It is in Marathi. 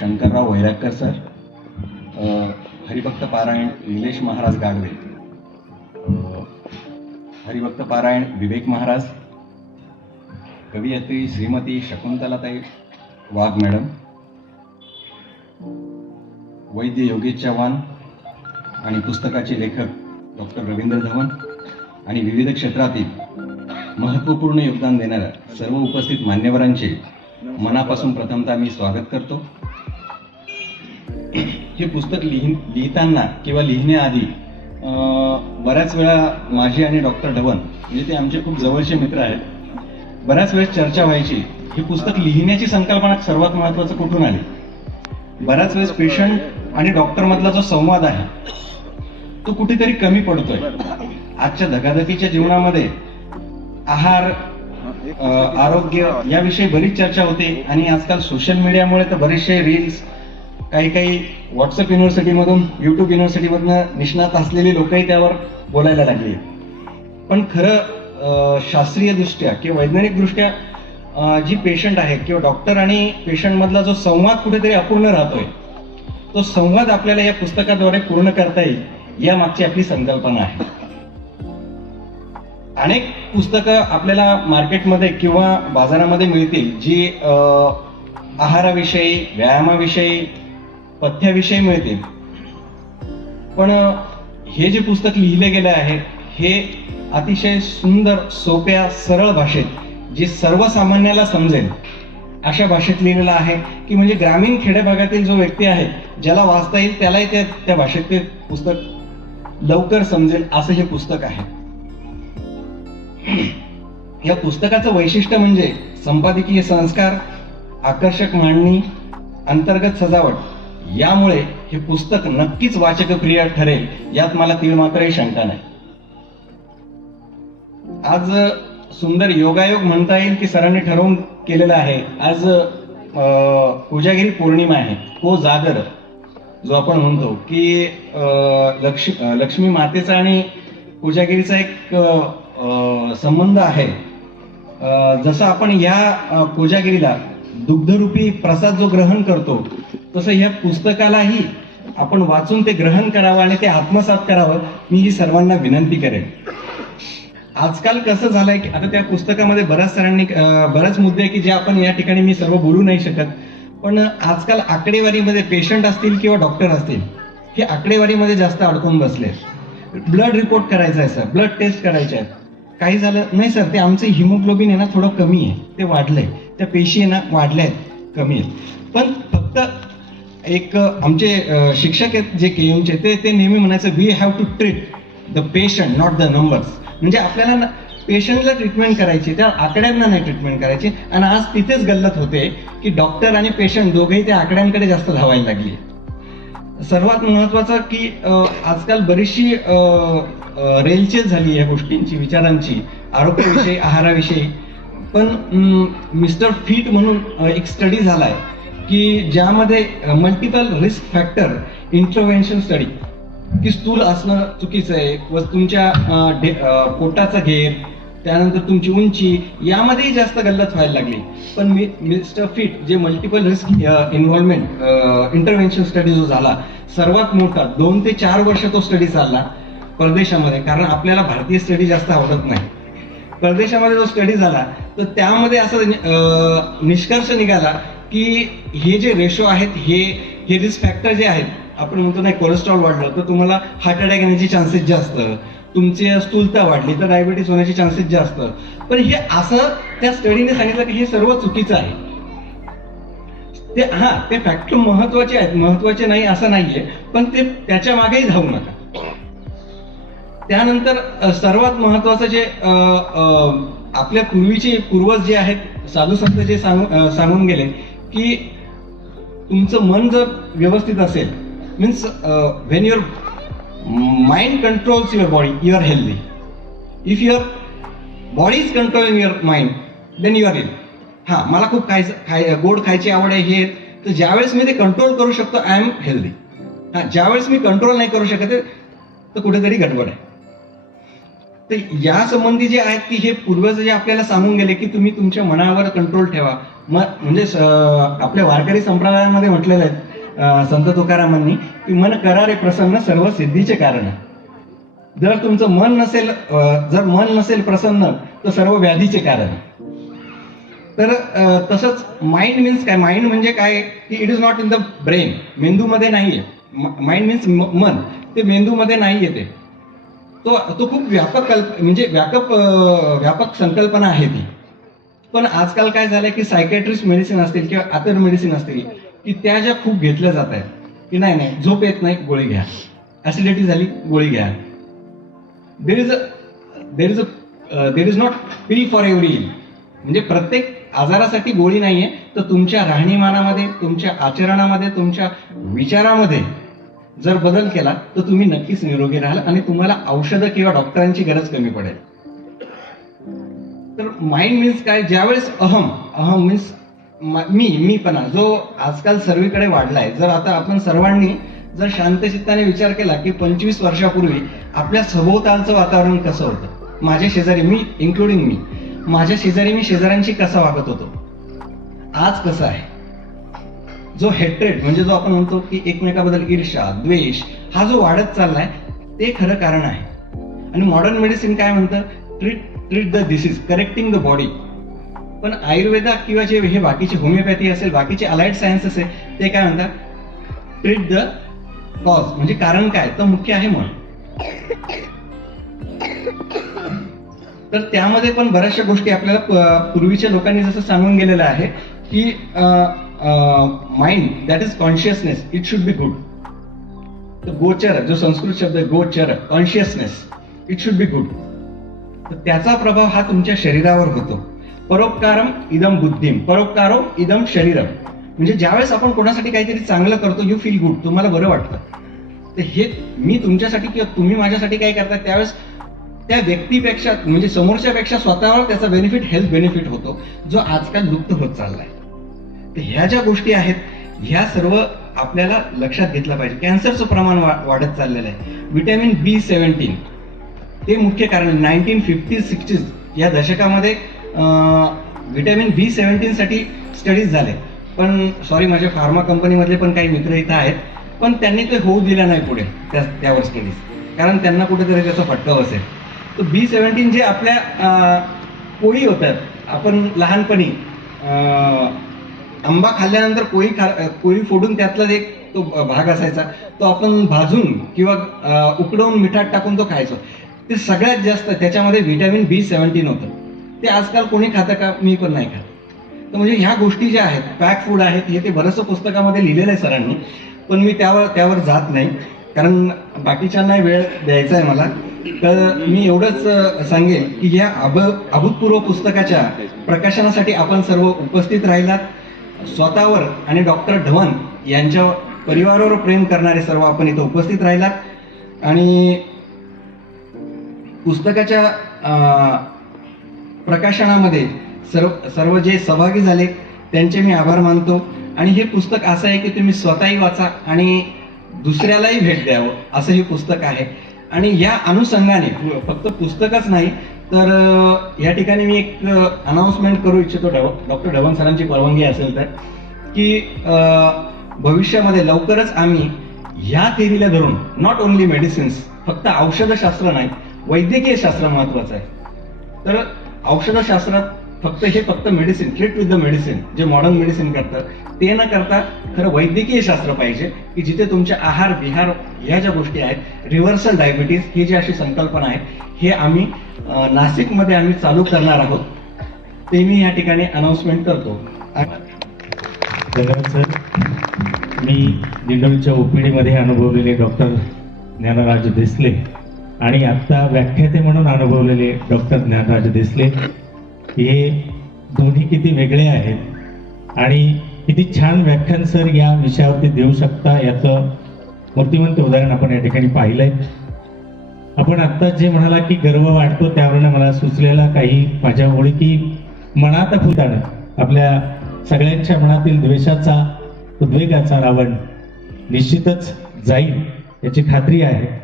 शंकरराव वैरागकर सर हरिभक्त पारायण निलेश महाराज गाडवे हरिभक्त पारायण विवेक महाराज कवयित्री श्रीमती शकुंतलाताई वाघ मॅडम वैद्य योगेश चव्हाण आणि पुस्तकाचे लेखक डॉक्टर रवींद्र धवन आणि विविध क्षेत्रातील महत्त्वपूर्ण योगदान देणाऱ्या सर्व उपस्थित मान्यवरांचे मनापासून प्रथमतः मी स्वागत करतो. हे पुस्तक लिहि लिहिताना किंवा लिहिण्याआधी बऱ्याच वेळा माझी आणि डॉक्टर ढवन म्हणजे ते आमचे खूप जवळचे मित्र आहेत बऱ्याच वेळेस चर्चा व्हायची. हे पुस्तक लिहिण्याची संकल्पना सर्वात महत्वाचं कुठून आली? बऱ्याच वेळेस पेशंट आणि डॉक्टर मधला जो संवाद आहे तो कुठेतरी कमी पडतोय. आजच्या धकाधकीच्या जीवनामध्ये आहार आरोग्य याविषयी बरीच चर्चा होते आणि आजकाल सोशल मीडियामुळे तर बरेचसे रील्स काही काही व्हॉट्सअप युनिव्हर्सिटीमधून युट्यूब युनिव्हर्सिटीमधनं निष्णात असलेली लोकही त्यावर बोलायला लागली. पण खरं शास्त्रीयदृष्ट्या किंवा वैज्ञानिकदृष्ट्या जी पेशंट आहे किंवा डॉक्टर आणि पेशंटमधला जो संवाद कुठेतरी अपूर्ण राहतोय तो संवाद आपल्याला या पुस्तकाद्वारे पूर्ण करता येईल या मागची आपली संकल्पना आहे. अनेक पुस्तकं आपल्याला मार्केटमध्ये किंवा बाजारामध्ये मिळतील जी आहाराविषयी व्यायामाविषयी पथ्याविषयी मिळतील पण हे जे पुस्तक लिहिले गेले आहे हे अतिशय सुंदर सोप्या सरळ भाषेत जे सर्वसामान्याला समजेल अशा भाषेत लिहिलेलं आहे की म्हणजे ग्रामीण खेडेभागातील जो व्यक्ती आहे ज्याला वाचता येईल त्यालाही त्या त्या भाषेत ते पुस्तक लवकर समजेल असं हे पुस्तक आहे. या पुस्तकाचं वैशिष्ट्य म्हणजे संपादकीय संस्कार आकर्षक मांडणी अंतर्गत सजावट यामुळे हे पुस्तक नक्कीच वाचकप्रिय ठरेल यात मला तीळ मात्रही शंका नाही. आज सुंदर योगायोग म्हणता येईल की सरांनी ठरवून केलेलं आहे. आज कोजागिरी पौर्णिमा आहे. को जागर. जो आपण म्हणतो की लक्ष लक्ष्मी मातेचा आणि कोजागिरीचा एक संबंध आहे. जसं आपण या कोजागिरीला दुग्धरूपी प्रसाद जो ग्रहण करतो तसं या पुस्तकालाही आपण वाचून ते ग्रहण करावं आणि ते आत्मसात करावं मी ही सर्वांना विनंती करेन. आजकाल कसं झालंय की आता त्या पुस्तकामध्ये बऱ्याच सरांनी अं, बरेच मुद्दे आहे की जे आपण या ठिकाणी मी सर्व बोलू नाही शकत. पण आजकाल आकडेवारीमध्ये पेशंट असतील किंवा डॉक्टर असतील हे आकडेवारीमध्ये जास्त अडकून बसले. ब्लड रिपोर्ट करायचा आहे सर. ब्लड टेस्ट करायचे आहे काही झालं नाही सर ते आमचं हिमोग्लोबिन आहे ना थोडं कमी आहे. ते वाढलंय. त्या पेशी आहे ना वाढल्या आहेत कमी आहेत. पण फक्त एक आमचे शिक्षक आहेत जे केयूमचे ते ते नेहमी म्हणायचं we have to treat the patient not the numbers म्हणजे आपल्याला पेशंटला ट्रीटमेंट करायची त्या आकड्यांना नाही ट्रीटमेंट करायची. आणि आज तिथेच गल्लत होते की डॉक्टर आणि पेशंट दोघेही त्या आकड्यांकडे जास्त धावायला लागली. सर्वात महत्वाचं की आजकाल बरीचशी रेलचेल झाली या गोष्टींची विचारांची आरोग्याविषयी आहाराविषयी. पण मिस्टर फिट म्हणून एक स्टडी झालाय. की ज्यामध्ये multiple risk factor intervention study की स्थूल असणं चुकीचं आहे व तुमच्या पोटाचा घेर त्यानंतर तुमची उंची यामध्येही जास्त गल्लत व्हायला लागली. पण मी मिस्टर फिट जे multiple risk involvement intervention study जो झाला सर्वात मोठा दोन ते चार वर्ष तो स्टडी चालला परदेशामध्ये कारण आपल्याला भारतीय स्टडी जास्त आवडत नाही. परदेशामध्ये जो स्टडी झाला तर त्यामध्ये असं निष्कर्ष निघाला की हे जे रेशो आहेत हे हे रिस्क फॅक्टर जे आहेत आपण म्हणतो नाही कोलेस्ट्रॉल वाढलं तर तुम्हाला हार्ट अटॅक येण्याचे चान्सेस जास्त. तुमची स्थूलता वाढली तर डायबिटीस होण्याचे चान्सेस जास्त. पण हे असं त्या स्टडीने सांगितलं की हे सर्व चुकीचं आहे. ते हा ते फॅक्टर महत्त्वाचे आहेत महत्त्वाचे नाही असं नाहीये पण ते त्याच्या मागेही धावू नका. त्यानंतर सर्वात महत्वाचं जे आपल्या पूर्वीचे पूर्वज जे आहेत साधू संत जे सांगून सांगून गेले की तुमचं मन जर व्यवस्थित असेल means when your mind controls your body you are healthy if your body is controlling your mind then you are ill हां मला खूप खायचं खाय गोड खायची आवड आहे हे तर ज्यावेळेस मी ते कंट्रोल करू शकतो आय एम हेल्दी हां ज्यावेळेस मी कंट्रोल नाही करू शकत आहे, तर कुठेतरी गडबड आहे. तर या संबंधी जे आहेत की हे पूर्वज जे आपल्याला सांगून गेले की तुम्ही तुमच्या मनावर कंट्रोल ठेवा. मग म्हणजे स- आपल्या वारकरी संप्रदायामध्ये म्हटलेलं आहे संत तुकारामांनी की मन करारे प्रसन्न सर्व सिद्धीचे कारण जर तुमचं मन नसेल जर मन नसेल प्रसन्न तर सर्व व्याधीचे कारण तर तसंच माइंड मीन्स काय? माइंड म्हणजे काय? की it is not in the brain मेंदूमध्ये नाही आहे माइंड मीन्स मन. ते मेंदूमध्ये नाही येते तो तो खूप व्यापक कल्प म्हणजे व्यापक व्यापक संकल्पना आहे ती. पण आजकाल काय झालंय की सायकॅट्रिस्ट मेडिसिन असतील किंवा अदर मेडिसिन असतील की त्या ज्या खूप घेतल्या जात आहेत की नाही नाही झोप येत नाही गोळी घ्या. ऍसिडिटी झाली गोळी घ्या. There is a there is a there is not pill for every ill म्हणजे प्रत्येक आजारासाठी गोळी नाहीये तर तुमच्या राहणीमानामध्ये तुमच्या आचरणामध्ये तुमच्या विचारामध्ये जर बदल केला तर तुम्ही नक्कीच निरोगी राहाल आणि तुम्हाला औषधं किंवा डॉक्टरांची गरज कमी पडेल. तर माइंड मीन्स काय? ज्यावेळेस अहम अहम मीन्स मी मीपणा जो आजकाल सर्वीकडे वाढलाय जर आता आपण सर्वांनी जर शांतचित्ताने विचार केला की पंचवीस वर्षापूर्वी आपल्या सभोवतालचं वातावरण कसं होतं? माझ्या शेजारी मी इन्क्लुडिंग मी. माझ्या शेजारी मी शेजाऱ्यांशी कसा वागत होतो? आज कसं आहे? जो हेट्रेड म्हणजे जो आपण म्हणतो की एकमेकाबद्दल ईर्षा द्वेष हा जो वाढत चाललाय ते खरं कारण आहे. आणि मॉडर्न मेडिसिन काय म्हणतं? Treat treat the disease correcting the body पण आयुर्वेदा किंवा जे हे बाकीचे होमिओपॅथी असेल बाकीचे अलाइड सायन्स असेल ते काय म्हणतात? ट्रीट द कॉज म्हणजे कारण काय? तर मुख्य आहे म्हणून. तर त्यामध्ये पण बऱ्याचशा गोष्टी आपल्याला पूर्वीच्या लोकांनी जसं सांगून गेलेलं आहे की mind that is consciousness it should be good तर गोचर जो संस्कृत शब्द आहे गोचर consciousness it should be good तर त्याचा प्रभाव हा तुमच्या शरीरावर होतो. परोपकारम इदम बुद्धिम. परोपकारो इदम शरीरम. म्हणजे ज्यावेळेस आपण कोणासाठी काहीतरी चांगलं करतो यू फील गुड तुम्हाला बरं वाटतं. तर हे मी तुमच्यासाठी किंवा तुम्ही माझ्यासाठी काय करता त्यावेळेस त्या व्यक्तीपेक्षा म्हणजे समोरच्यापेक्षा स्वतःवर त्याचा बेनिफिट हेल्थ बेनिफिट होतो जो आजकाल लुप्त होत चाललाय. तर ह्या ज्या गोष्टी आहेत ह्या सर्व आपल्याला लक्षात घेतलं पाहिजे. कॅन्सरचं प्रमाण वा- वाढत चाललेलं आहे. विटॅमिन बी सेवन्टीन ते मुख्य कारण नाईन्टीन फिफ्टी सिक्स्टीज या दशकामध्ये विटॅमिन बी सेवन्टीनसाठी स्टडीज झाले. पण सॉरी माझ्या फार्मा कंपनीमधले पण काही मित्र इथं आहेत. पण त्यांनी ते होऊ दिलं नाही पुढे त्या त्यावर स्टडीज. कारण त्यांना कुठेतरी त्याचा फटका बसेल. तर बी सेवन्टीन जे आपल्या पोळी होतात आपण लहानपणी आंबा खाल्ल्यानंतर पोळी खा कोळी फोडून त्यातलाच एक तो भाग असायचा. तो आपण भाजून किंवा उकडवून मिठात टाकून तो खायचो. ते सगळ्यात जास्त त्याच्यामध्ये व्हिटॅमिन बी सेव्हन्टीन होतं. ते आजकाल कोणी खातं का? मी पण नाही खात. तर म्हणजे ह्या गोष्टी ज्या आहेत पॅक फूड आहेत हे ते बरंचसं पुस्तकामध्ये लिहिलेलं आहे सरांनी पण मी त्यावर त्यावर जात नाही. कारण बाकीच्यांना वेळ द्यायचा आहे मला. तर मी एवढंच सांगेन की या अभ अभूतपूर्व पुस्तकाच्या प्रकाशनासाठी आपण सर्व उपस्थित राहिलात. स्वतःवर आणि डॉक्टर धवन यांच्या परिवारावर प्रेम करणारे सर्व आपण इथं उपस्थित राहिलात. आणि पुस्तकाच्या प्रकाशनामध्ये सर्व सर्व जे सहभागी झाले त्यांचे मी आभार मानतो. आणि हे पुस्तक असं आहे की तुम्ही स्वतःही वाचा आणि दुसऱ्यालाही भेट द्यावं असं हे पुस्तक आहे. आणि या अनुषंगाने फक्त पुस्तकच नाही तर या ठिकाणी मी एक अनाऊन्समेंट करू इच्छितो डव डॉक्टर ढवण सरांची परवानगी असेल तर की भविष्यामध्ये लवकरच आम्ही ह्या थेरीला धरून नॉट ओन्ली मेडिसिन्स फक्त औषधशास्त्र नाही वैद्यकीय शास्त्र महत्वाचं आहे. तर औषधशास्त्रात फक्त हे फक्त medicine treat with the medicine जे मॉडर्न मेडिसिन करतात ते न करता खरं वैद्यकीय शास्त्र पाहिजे की जिथे तुमच्या आहार विहार ह्या ज्या गोष्टी आहेत रिव्हर्सल डायबिटीज ही जी अशी संकल्पना आहे हे आम्ही नाशिकमध्ये आम्ही चालू करणार आहोत. ते मी या ठिकाणी अनाऊन्समेंट करतो. धन्यवाद सर. मी दिंडोरीच्या ओपीडीमध्ये अनुभवलेले डॉक्टर ज्ञानराज देसले आणि आत्ता व्याख्याते म्हणून अनुभवलेले डॉक्टर ज्ञानराज देसले. हे दोन्ही किती वेगळे आहेत आणि किती छान व्याख्यान सर या विषयावरती देऊ शकता याचं मूर्तिमंत उदाहरण आपण या ठिकाणी पाहिलंय. आपण आत्ता जे म्हणाला की गर्व वाटतो त्यावरून मला सुचलेला काही माझ्या ओळखी की मनात फुतानं आपल्या सगळ्यांच्या मनातील द्वेषाचा उद्वेगाचा रावण निश्चितच जाईल याची खात्री आहे.